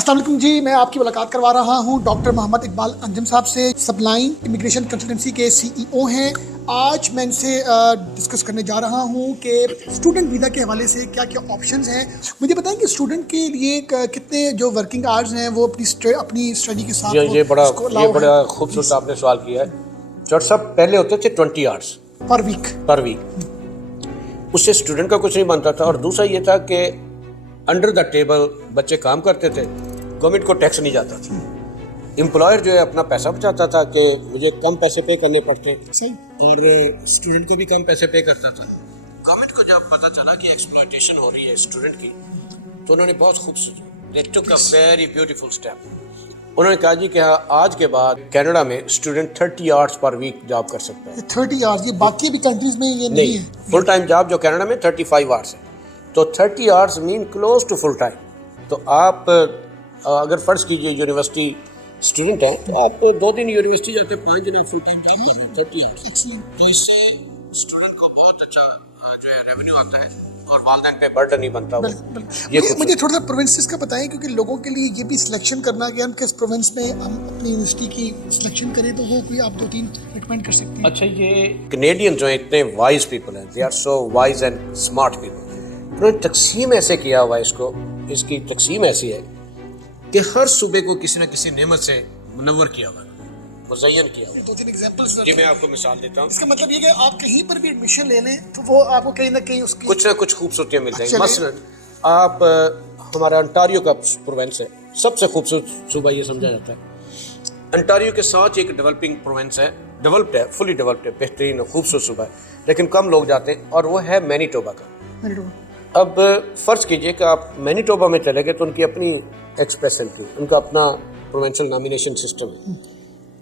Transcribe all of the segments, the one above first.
अस्सलाम वालेकुम जी, मैं आपकी मुलाकात करवा रहा हूँ डॉक्टर मोहम्मद इकबाल अंजुम साहब से। सबलाइन इमिग्रेशन कंसल्टेंसी के सीईओ हैं। आज मैं इनसे डिस्कस करने जा रहा हूँ कि स्टूडेंट वीज़ा के हवाले से क्या क्या ऑप्शंस हैं। मुझे बताएं कि स्टूडेंट के लिए कितने जो वर्किंग आवर्स हैं वो अपनी स्टडी के साथ ये बड़ा खूबसूरत आपने सवाल किया है। डॉक्टर साहब, पहले होते थे 20 आवर्स पर वीक, उससे स्टूडेंट का कुछ नहीं बनता था। और दूसरा ये था कि अंडर द टेबल बच्चे काम करते थे, गवर्नमेंट को टैक्स नहीं जाता था। एम्प्लॉयर जो है अपना पैसा बचाता था कि मुझे कम पैसे पे करने पड़ते हैं, और स्टूडेंट को भी कम पैसे पे करता था। गवर्नमेंट को जब पता चला कि एक्सप्लॉयटेशन हो रही है स्टूडेंट की, तो उन्होंने बहुत खूबसूरत दे टुक अ वेरी ब्यूटीफुल स्टेप। उन्होंने कहा जी कि हाँ, आज के बाद कनाडा में student 30 hours per week job कर सकता है। 30 आवर्स, ये बाकी भी कंट्रीज में ये नहीं है। फुल टाइम जॉब जो कनाडा में 35 आवर्स है, तो 30 hours mean close to full time. तो आप अगर फ़र्ज़ कीजिए यूनिवर्सिटी स्टूडेंट हैं, तो आप 2 दिन यूनिवर्सिटी जाते हैं, 5 दिन फुल टाइम जॉब करते हैं, 30 आवर्स। तो इससे स्टूडेंट को बहुत अच्छा जो है रेवेन्यू आता है, और वालिदैन पे बर्डन नहीं बनता। मुझे थोड़ा सा प्रोविंसेस का बताएं, क्योंकि लोगों के लिए ये भी सिलेक्शन करना कि हम किस प्रोविंस में हम अपनी यूनिवर्सिटी की सिलेक्शन करें, तो वो कोई आप 2-3 रिकमेंड कर सकते हैं। अच्छा, ये कैनेडियन जो है इतने वाइज पीपल हैं, they are so wise and smart people. उन्होंने तकसीम ऐसे किया हुआ है इसको, इसकी तकसीम ऐसी है कि हर सूबे को किसी न किसी नेमत से मुनव्वर किया हुआ है, मुज़य्यन किया हुआ है। 2-3 एग्जांपल्स जी मैं आपको मिसाल देता हूँ। इसका मतलब ये कि आप कहीं पर भी एडमिशन ले लें तो वो आपको कहीं ना कहीं उसकी कुछ ना कुछ खूबसूरतियाँ मिल जाएंगी। मसलन आप हमारा अंटारियो का प्रोविंस है, सबसे खूबसूरत सूबा ये समझा जाता है। अंटारियो के साथ एक डेवलपिंग प्रोविंस है, डेवलप्ड है, फुली डेवलप्ड है, बेहतरीन खूबसूरत सूबा है, लेकिन कम लोग जाते हैं, और वो है मैनीटोबा का। अब फ़र्ज़ कीजिए कि आप मैनीटोबा में चले गए, तो उनकी अपनी एक्सप्रेस एंट्री, उनका अपना प्रोविंशियल नॉमिनेशन सिस्टम है,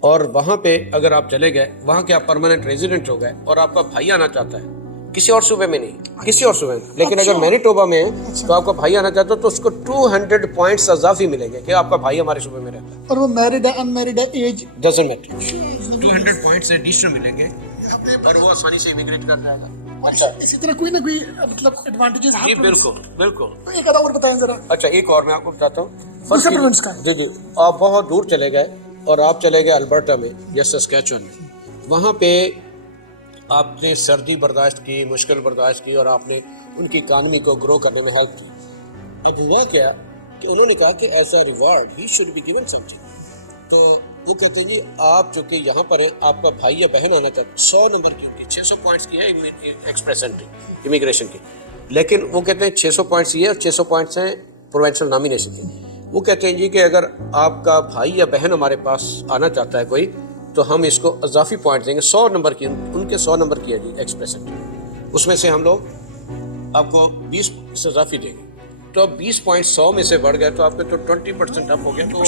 और वहाँ पे अगर आप चले गए, वहाँ के आप परमानेंट रेजिडेंट हो गए, और आपका भाई आना चाहता है किसी और सूबे में नहीं, किसी और सूबे में, लेकिन अगर मैनीटोबा में है तो आपका भाई आना चाहता है, तो उसको 200 पॉइंट्स अजाफी मिलेंगे कि आपका भाई हमारे सूबे में रहता है। और वो मैरिड है अनमैरिड है, age doesn't matter, 200 points additional मिलेंगे, और वो आसानी से इमिग्रेट कर जाएगा। अच्छा, इसी तरह कोई ना कोई मतलब एडवांटेजेस हैं। जी बिल्कुल बिल्कुल। तो एक आधा और बताएं जरा। अच्छा, एक और मैं आपको बताता हूँ। दूसरा प्रोविंस का है। जी, आप बहुत दूर चले गए, और आप चले गए अल्बर्टा में या सस्कैचुअन में, वहाँ पे आपने सर्दी बर्दाश्त की, मुश्किल बर्दाश्त की, और आपने उनकी इकानमी को ग्रो करने में हेल्प की। अब हुआ क्या कि उन्होंने कहा कि as a reward he should be given something. तो वो कहते हैं जी, आप जो कि यहाँ पर हैं, आपका भाई या बहन आना था, 100 नंबर की होती है, 600 पॉइंट्स की है एक्सप्रेस एंट्री इमिग्रेशन की, लेकिन वो कहते हैं 600 पॉइंट्स ये, और 600 पॉइंट्स हैं प्रोविंशियल नॉमिनेशन के। वो कहते हैं जी कि अगर आपका भाई या बहन हमारे पास आना चाहता है कोई, तो हम इसको अजाफी पॉइंट देंगे, 100 नंबर की, उनके 100 नंबर की है जी एक्सप्रेस एंट्री, उसमें से हम लोग आपको 20 अजाफी देंगे। तो अब 20 पॉइंट 100 में से बढ़ गए, तो आपके तो 20% अप हो गया, तो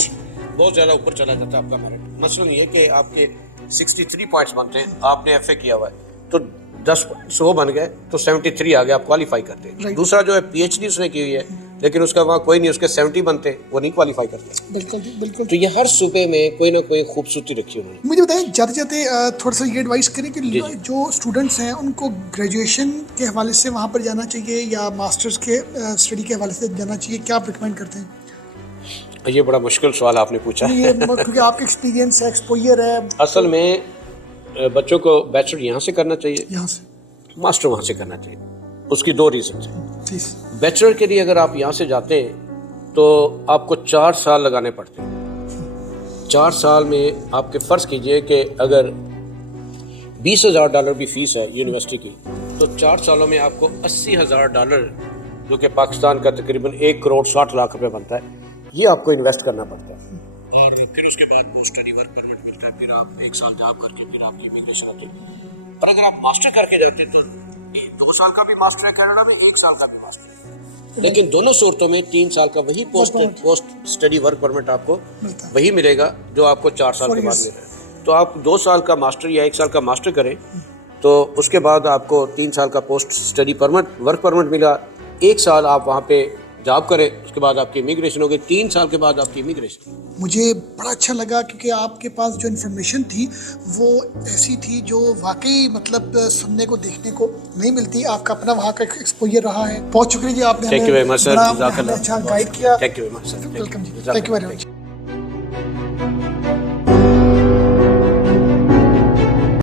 बहुत ज़्यादा ऊपर चला जाता है आपका मेरिट। मसलन ये कि आपके 63 पॉइंट्स बनते हैं, आपने एफए किया हुआ है, तो 10 100 बन गए, तो 73 आ गया, आप क्वालिफाई करते हैं। दूसरा जो है पीएचडी उसने की हुई है, लेकिन उसका वहाँ कोई नहीं, उसके 70 बनते, वो नहीं क्वालिफाई करते। बिल्कुल बिल्कुल। तो ये हर सूबे में कोई ना कोई खूबसूरती रखी उन्होंने। मुझे बताएं, जाते जाते थोड़ा सा ये एडवाइस करें कि जो स्टूडेंट्स हैं उनको ग्रेजुएशन के हवाले से वहाँ पर जाना चाहिए या मास्टर्स के स्टडी के हवाले से जाना चाहिए, क्या आप रिकमेंड करते हैं? ये बड़ा मुश्किल सवाल आपने पूछा है, क्योंकि आपका एक्सपीरियंस है, एक्सपोजर है। असल में बच्चों को बैचलर यहाँ से करना चाहिए, यहाँ से मास्टर वहाँ से करना चाहिए। उसकी 2 रीज़न है। बैचलर के लिए अगर आप यहाँ से जाते हैं तो आपको 4 साल लगाने पड़ते हैं। 4 साल में आपके फ़र्ज़ कीजिए कि अगर $20,000 की फ़ीस है यूनिवर्सिटी की, तो 4 सालों में आपको $80,000, जो कि पाकिस्तान का तकरीबन 1,60,00,000 रुपये बनता है, ये आपको इन्वेस्ट करना पड़ता है। और फिर उसके बाद पोस्ट स्टडी वर्क परमिट मिलता है, फिर आप 1 साल जॉब करके फिर आपकी इमिग्रेशन आती है। पर अगर आप मास्टर करके जाते हैं तो 2 साल का भी मास्टर है कनाडा में, 1 साल का भी मास्टर है, लेकिन दोनों सूरतों में 3 साल का वही पोस्ट स्टडी वर्क परमिट आपको वही मिलेगा जो आपको 4 साल के बाद मिल रहा है। तो आप 2 साल का मास्टर या 1 साल का मास्टर करें, तो उसके बाद आपको 3 साल का post study permit work permit मिला, 1 साल आप वहाँ पे जॉब करें, उसके बाद आपकी इमिग्रेशन होगी, 3 साल के बाद आपकी इमिग्रेशन। मुझे बड़ा अच्छा लगा क्योंकि आपके पास जो इन्फॉर्मेशन थी वो ऐसी थी जो वाकई मतलब सुनने को देखने को नहीं मिलती। आपका अपना वहाँ का एक्सपोजर रहा है। बहुत शुक्रिया जी, आपने Thank you very much, sir. बड़ा Jazakallah. अच्छा गाइड किया। Thank you very much, sir. Welcome जी, थैंक यू वेरी मच।